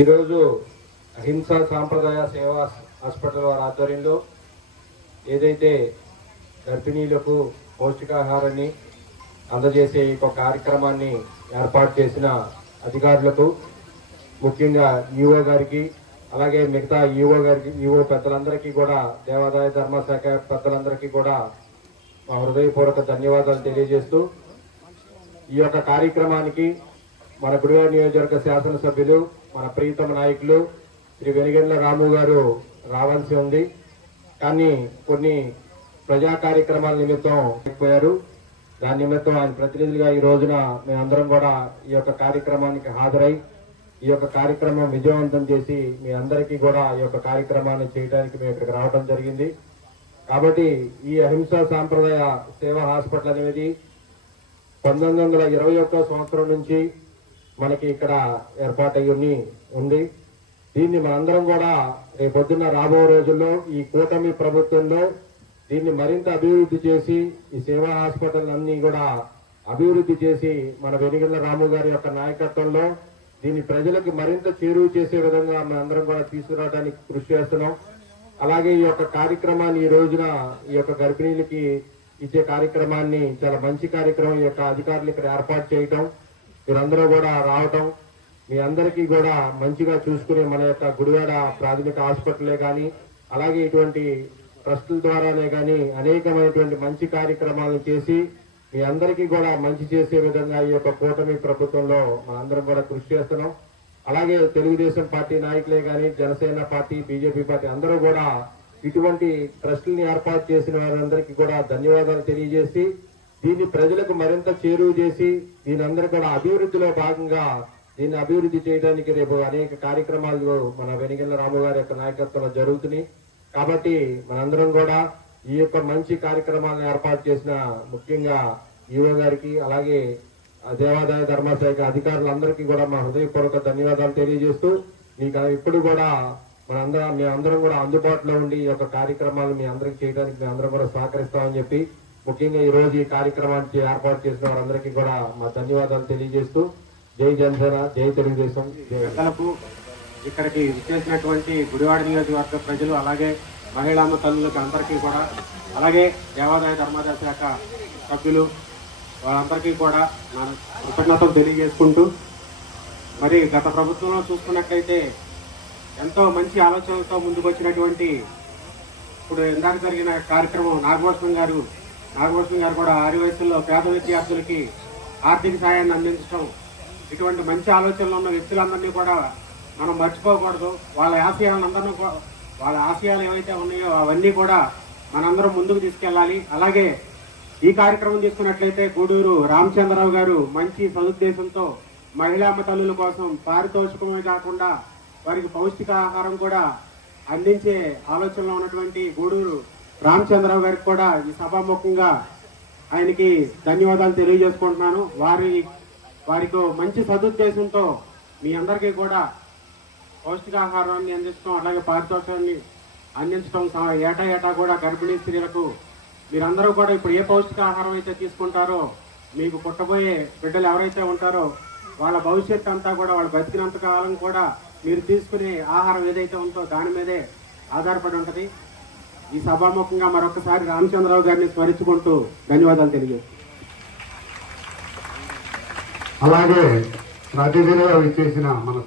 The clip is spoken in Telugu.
ఈరోజు అహింసా సాంప్రదాయ సేవా హాస్పిటల్ వారి ఆధ్వర్యంలో ఏదైతే గర్భిణీలకు పౌష్టికాహారాన్ని అందజేసే ఒక కార్యక్రమాన్ని ఏర్పాటు చేసిన అధికారులకు, ముఖ్యంగా ఈఓ గారికి, అలాగే మిగతా ఈఓ పెద్దలందరికీ కూడా, దేవాదాయ ధర్మశాఖ పెద్దలందరికీ కూడా మా హృదయపూర్వక ధన్యవాదాలు తెలియజేస్తూ, ఈ యొక్క కార్యక్రమానికి మన గుడివాడ నియోజకవర్గ శాసనసభ్యులు, మన ప్రీతమ నాయకులు శ్రీ వెనిగండ్ల రాము గారు రావాల్సి ఉంది. కానీ కొన్ని ప్రజా కార్యక్రమాల నిమిత్తం అయిపోయారు. దాని నిమిత్తం ఆయన ప్రతినిధులుగా ఈ రోజున మేమందరం కూడా ఈ యొక్క కార్యక్రమానికి హాజరై ఈ యొక్క కార్యక్రమం విజయవంతం చేసి మీ అందరికీ కూడా ఈ యొక్క కార్యక్రమాన్ని చేయడానికి మేము ఇక్కడికి రావడం జరిగింది. కాబట్టి ఈ అహింసా సాంప్రదాయ సేవా హాస్పిటల్ అనేది 1921 సంవత్సరం నుంచి మనకి ఇక్కడ ఏర్పాటయ్యి ఉంది. దీన్ని మనందరం కూడా రేపొద్దున్న రాబో రోజుల్లో ఈ కూటమి ప్రభుత్వంలో దీన్ని మరింత అభివృద్ధి చేసి ఈ సేవా హాస్పిటల్ అన్ని కూడా అభివృద్ధి చేసి మన వెనిగండ్ల రాము గారి యొక్క నాయకత్వంలో దీన్ని ప్రజలకు మరింత చేరువ చేసే విధంగా మనందరం కూడా తీసుకురావడానికి కృషి చేస్తున్నాం. అలాగే ఈ యొక్క కార్యక్రమాన్ని ఈ రోజున ఈ యొక్క గర్భిణీలకి ఇచ్చే కార్యక్రమాన్ని చాలా మంచి కార్యక్రమం ఈ యొక్క అధికారులు ఇక్కడ ఏర్పాటు చేయటం, మీరందరూ కూడా రావటం, మీ అందరికీ కూడా మంచిగా చూసుకునే మన యొక్క గుడివాడ ప్రాథమిక హాస్పిటలే కానీ, అలాగే ఇటువంటి ట్రస్టుల ద్వారానే కానీ అనేకమైనటువంటి మంచి కార్యక్రమాలను చేసి మీ అందరికీ కూడా మంచి చేసే విధంగా ఈ యొక్క కూటమి ప్రభుత్వంలో మనందరం కూడా కృషి చేస్తున్నాం. అలాగే తెలుగుదేశం పార్టీ నాయకులే కానీ, జనసేన పార్టీ, బీజేపీ పార్టీ అందరూ కూడా ఇటువంటి ట్రస్టుల్ని ఏర్పాటు చేసిన వారందరికీ కూడా ధన్యవాదాలు తెలియజేసి, దీన్ని ప్రజలకు మరింత చేరువ చేసి దీని అందరూ కూడా అభివృద్ధిలో భాగంగా దీన్ని అభివృద్ధి చేయడానికి రేపు అనేక కార్యక్రమాలు మన వెనిగండ్ల రాము గారి యొక్క నాయకత్వంలో జరుగుతున్నాయి. కాబట్టి మనందరం కూడా ఈ యొక్క మంచి కార్యక్రమాలను ఏర్పాటు చేసిన ముఖ్యంగా ఈఓ గారికి, అలాగే దేవాదాయ ధర్మశాఖ అధికారులందరికీ కూడా మా హృదయపూర్వక ధన్యవాదాలు తెలియజేస్తూ, మీకు ఇప్పుడు కూడా మేమందరం కూడా అందుబాటులో ఉండి ఈ యొక్క కార్యక్రమాలు మీ అందరికి చేయడానికి మేమందరం కూడా సహకరిస్తామని చెప్పి, ముఖ్యంగా ఈ రోజు ఈ కార్యక్రమానికి ఏర్పాటు చేసిన వారందరికీ కూడా మా ధన్యవాదాలు తెలియజేస్తూ, జై జనసేన, జై తెలుగుదేశం. ఇక్కడికి విచ్చేసినటువంటి గుడివాడ నియోజకవర్గ ప్రజలు, అలాగే మహిళామ తల్లులకి అందరికీ కూడా, అలాగే దేవాదాయ ధర్మాదాయ శాఖ సభ్యులు వాళ్ళందరికీ కూడా నా కృతజ్ఞతలు తెలియజేసుకుంటూ, మరి గత ప్రభుత్వంలో చూసుకున్నట్లయితే ఎంతో మంచి ఆలోచనలతో ముందుకు వచ్చినటువంటి ఇప్పుడు ఇందాక జరిగిన కార్యక్రమం నాగభూషణం గారు కూడా ఆరు వయసుల్లో పేద విద్యార్థులకి ఆర్థిక సాయాన్ని అందించడం, ఇటువంటి మంచి ఆలోచనలు ఉన్న వ్యక్తులందరినీ కూడా మనం మర్చిపోకూడదు. వాళ్ళ ఆశయాలు ఏవైతే ఉన్నాయో అవన్నీ కూడా మనందరం ముందుకు తీసుకెళ్ళాలి. అలాగే ఈ కార్యక్రమం తీసుకున్నట్లయితే గూడూరు రామచంద్రరావు గారు మంచి సదుద్దేశంతో మహిళామ తల్లుల కోసం పారితోషికమే కాకుండా వారికి పౌష్టికాహారం కూడా అందించే ఆలోచనలో ఉన్నటువంటి గూడూరు రామచంద్రరావు గారికి కూడా ఈ సభాముఖంగా ఆయనకి ధన్యవాదాలు తెలియజేసుకుంటున్నాను. వారికి మంచి సదుద్దేశంతో మీ అందరికీ కూడా పౌష్టికాహారాన్ని అందించడం, అలాగే పారితోషికాన్ని అందించడం, ఏటా కూడా గర్భిణీ స్త్రీలకు మీరందరూ కూడా ఇప్పుడు ఏ పౌష్టికాహారం అయితే తీసుకుంటారో మీకు పుట్టబోయే బిడ్డలు ఎవరైతే ఉంటారో వాళ్ళ భవిష్యత్తు అంతా కూడా వాళ్ళు బతికినంత కాలం కూడా మీరు తీసుకునే ఆహారం ఏదైతే ఉందో దాని మీదే ఆధారపడి ఉంటుంది. ఈ సభాముఖంగా మరొకసారి రామచంద్రరావు గారిని స్మరించుకుంటూ ధన్యవాదాలు తెలియజేస్తాను. అలాగే అతిథిగా విచ్చేసిన మన